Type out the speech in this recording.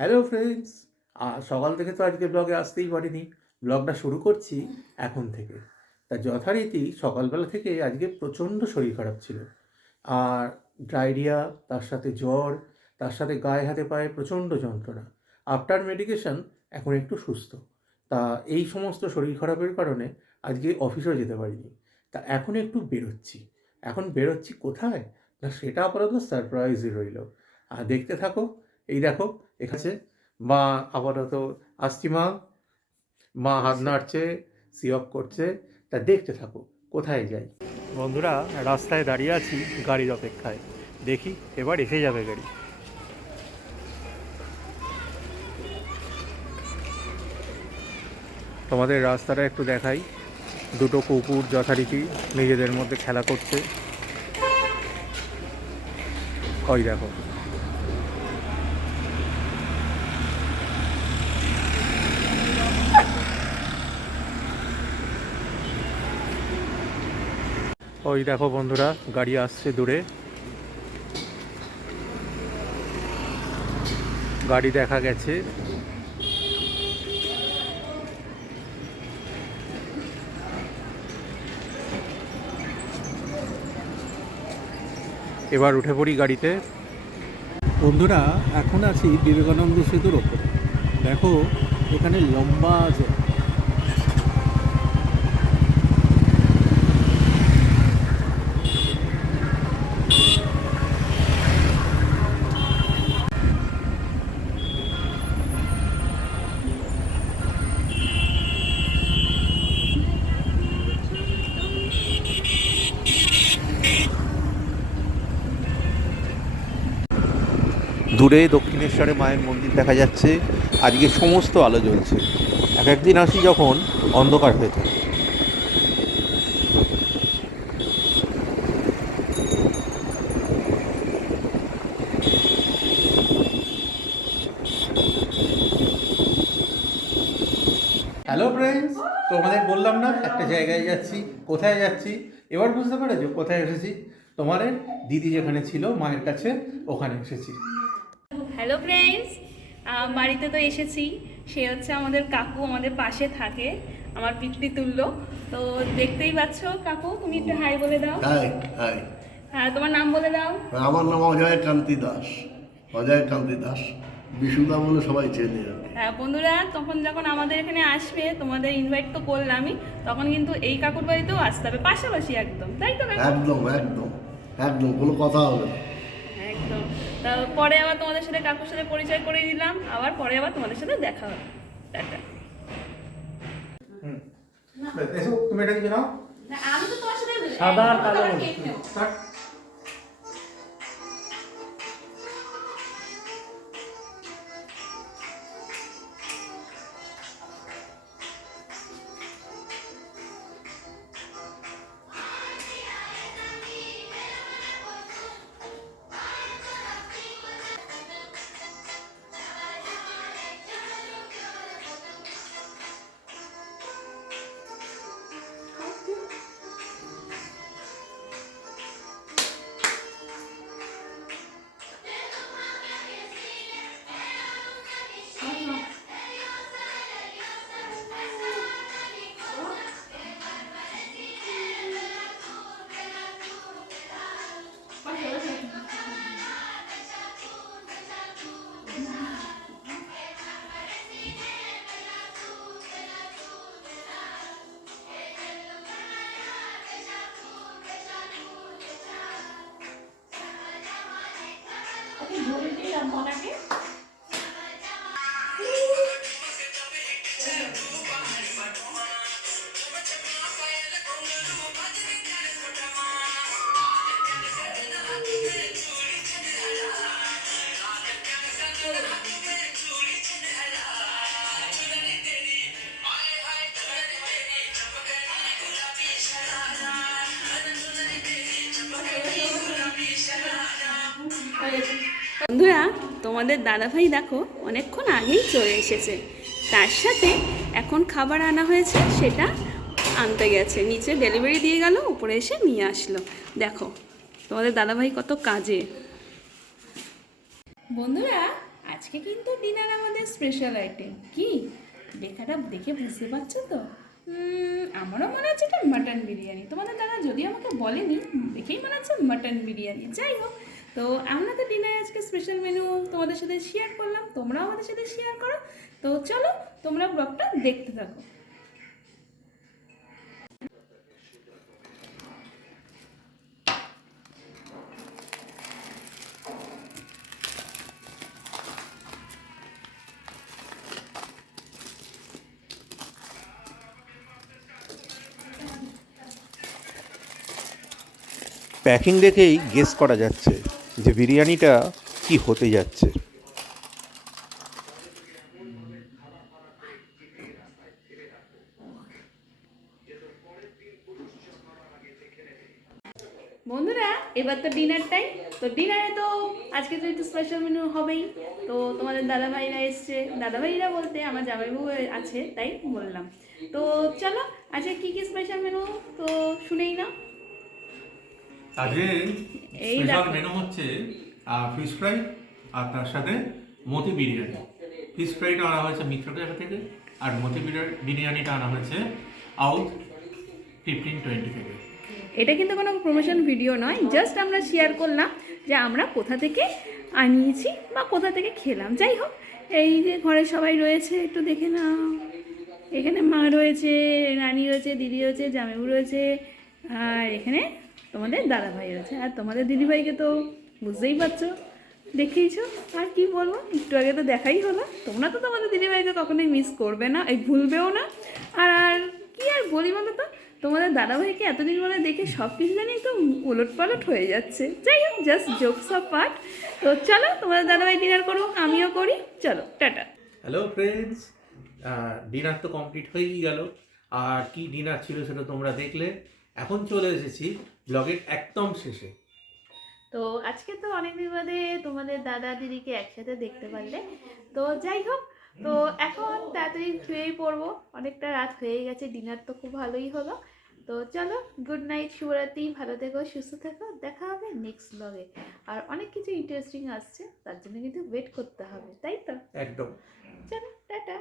Hello friends, সকাল থেকে তো আজকে ব্লগে আসতেই পারিনি। ব্লগটা শুরু করছি এখন থেকে। তা যথারীতি সকালবেলা থেকে আজকে প্রচণ্ড শরীর খারাপ ছিল। আর ডায়রিয়া, তার সাথে জ্বর, তার সাথে গায়ে হাতে পায়ে প্রচণ্ড যন্ত্রণা। আফটার মেডিকেশন এখন একটু সুস্থ। তা এই সমস্ত শরীর খারাপের কারণে আজকে অফিসেও যেতে পারিনি। তা এখন একটু বেরোচ্ছি। এখন বেরোচ্ছি কোথায়? না, সেটা আপাতত সারপ্রাইজই রইল। আর দেখতে থাকো। এই দেখো, এখানে মা আপাতত আসছি। মা মা হাত নাড়ছে, সিওয়াক করছে। তা দেখতে থাকো কোথায় যাই। বন্ধুরা, রাস্তায় দাঁড়িয়ে আছি গাড়ির অপেক্ষায়। দেখি এবার এসে যাবে গাড়ি। তোমাদের রাস্তাটা একটু দেখাই। দুটো কুকুর যথারীতি নিজেদের মধ্যে খেলা করছে। ওই দেখো, ওই দেখো বন্ধুরা, গাড়ি আসছে দূরে। গাড়ি দেখা গেছে। এবার উঠে পড়ি গাড়িতে। বন্ধুরা, এখন আছি বিবেকানন্দ সেতুর ওপরে। দেখো, এখানে লম্বা দূরে দক্ষিণেশ্বরে মায়ের মন্দির দেখা যাচ্ছে। আজকে সমস্ত আলো জ্বলছে। এক একদিন আসি যখন অন্ধকার হয়ে থাকে। হ্যালো ফ্রেন্ডস, তোমাদের বললাম না একটা জায়গায় যাচ্ছি। কোথায় যাচ্ছি এবার বুঝতে পেরেছো কোথায় এসেছি? তোমাদের দিদি যেখানে ছিল মায়ের কাছে, ওখানে এসেছি। হ্যালো ফ্রেন্ডস, বাড়িতে তো এসেছি। সে হচ্ছে আমাদের কাকু, আমাদের পাশে থাকে, আমার পিতৃতুল্য। তো দেখতেই পাচ্ছ কাকু, তুমি একটু হাই বলে দাও। High high. হ্যাঁ, তোমার নাম বলে দাও। আমার নাম অজয় কান্তি দাস। অজয় কান্তি দাস, বিশুদা বলে সবাই চেনে আর কি। হ্যাঁ বন্ধুরা, তখন যখন আমাদের এখানে আসবে, তোমাদের ইনভাইট তো করলামই, তখন কিন্তু এই কাকুর বাড়িতেও আসতে হবে, পাশাপাশি একদম, তাই তো কাকু? একদম একদম একদম, কোনো কথা হবে না। একদম। তা পরে আবার তোমাদের সাথে কাকুর সাথে পরিচয় করে দিলাম, আবার পরে আবার তোমাদের সাথে দেখা হবে। টাটা। তুমি এটা কি নাও? আমি তো তোমার সাথে সাদা আর কালো। বন্ধুরা, তোমাদের দাদাভাই দেখো অনেকক্ষণ আগেই চলে এসেছে। তার সাথে এখন খাবার আনা হয়েছে, সেটা আনতে গেছে। নিচে ডেলিভারি দিয়ে গেল, উপরে এসে নিয়ে আসলো। দেখো তোমাদের দাদাভাই কত কাজে। বন্ধুরা, আজকে কিন্তু ডিনার আমাদের স্পেশাল আইটেম কি লেখাটা দেখে বুঝতে পারছো তো? আমারও মনে হচ্ছে এটা মাটন বিরিয়ানি। তোমাদের দাদা যদিও আমাকে বলেনি, দেখেই মনে হচ্ছে মাটন বিরিয়ানি। যাই হোক, তো আমরা তো ডিনারে আজকে স্পেশাল মেনু তোমাদের সাথে শেয়ার করলাম, তোমরাও আমাদের সাথে শেয়ার করো। তো চলো তোমরা ব্লগটা দেখতে থাকো। প্যাকিং দেখেই গেস করা যাচ্ছে যে বিরিয়ানিটা কি হতে যাচ্ছে। বন্ধুরা, এবার তো ডিনার টাইম। তো ডিনারে তো আজকে তো একটু স্পেশাল মেনু হবেই। তো তোমাদের দাদাভাইরা এসছে, দাদাভাইরা বলতে আমার জামাইবাবু আছে তাই বললাম। তো চলো আজকে কি কি স্পেশাল মেনু তো শুনেই না। আজকে এই স্পেশাল দেখো। মেনু হচ্ছে ফিশ ফ্রাই আর তার সাথে মতি বিরিয়ানি। ফিশ ফ্রাইটা আনা হয়েছে মিত্র ক্যাফে থেকে, আর মতি বিরিয়ানিটা আনা হয়েছে আউট 1520 থেকে। এটা কিন্তু কোনো প্রমোশন ভিডিও নয়, জাস্ট আমরা শেয়ার করলাম যে আমরা কোথা থেকে আনিয়েছি বা কোথা থেকে খেলাম। যাই হোক, এই যে ঘরে সবাই রয়েছে একটু দেখে নাও। এখানে মা রয়েছে, নানি রয়েছে, দিদি রয়েছে, জামাইবু রয়েছে, আর এখানে তোমাদের দাদাভাই রয়েছে। আর তোমাদের দিদিভাইকে তো বুঝতেই পারছো, দেখেইছো। আর কি বলবো, একটু আগে তো দেখাই হলো। তোমরা তো তোমাদের দিদিভাইকে কখনোই মিস করবে না, এই ভুলবেও না। আর কি আর বলি বলো তো, তোমাদের দাদাভাইকে এতদিন পরে দেখে সব কিছু জানি একটু উলট পালট হয়ে যাচ্ছে। যাই হোক, জাস্ট জোকস অফ পার্ট। তো চলো তোমাদের দাদাভাই ডিনার করুক, আমিও করি। চলো টাটা। হ্যালো ফ্রেন্ডস, ডিনার তো কমপ্লিট হয়েই গেল। আর কি ডিনার ছিল সেটা তোমরা দেখলে। এখন চলে এসেছি ব্লগের একদম শেষে। তো আজকে তো অনেক দিন বাদে তোমাদের দাদা দিদিকে একসাথে দেখতে পারলে। তো যাই হোক, তো এখন তাড়াতাড়ি শুয়েই পড়বো, অনেকটা রাত হয়ে গেছে। ডিনার তো খুব ভালোই হলো। তো চলো, গুড নাইট, শুভরাত্রি, ভালো থেকো, সুস্থ থেকো। দেখা হবে নেক্সট ব্লগে। আর অনেক কিছু ইন্টারেস্টিং আসছে, তার জন্য কিন্তু ওয়েট করতে হবে, তাই তো? একদম। চলো টাটা।